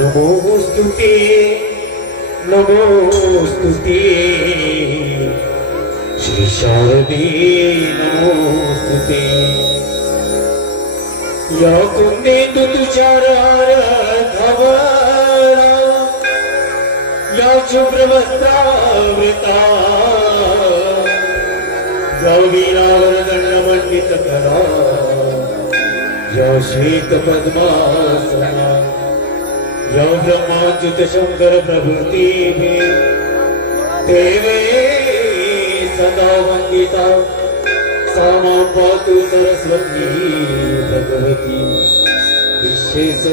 नमोस्तुते नमो स्तुते श्री शारदे नमोस्तुते या कुंदे तू तुझ्या या शुभ्रवस्त्रावृता या वीणावर दंडमंडित करा। यौ शीतपद्मासना पद्मास ब्रह्माच्युतशङ्करप्रभृतिः शङ्कर प्रभृति सदा वन्दिता सा मां पातु सरस्वती भगवती विशेष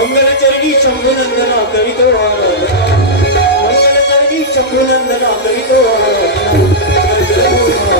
मंगलचरणी शंभुनंदन कवितो हर मंगलचरणी शंभुनंदन कवितो हर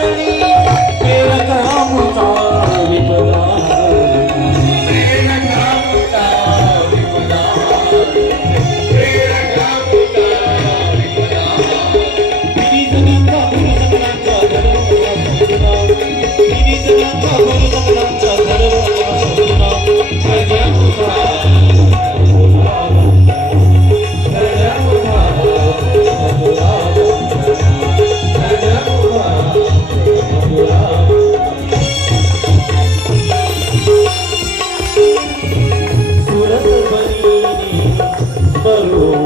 करणी amor.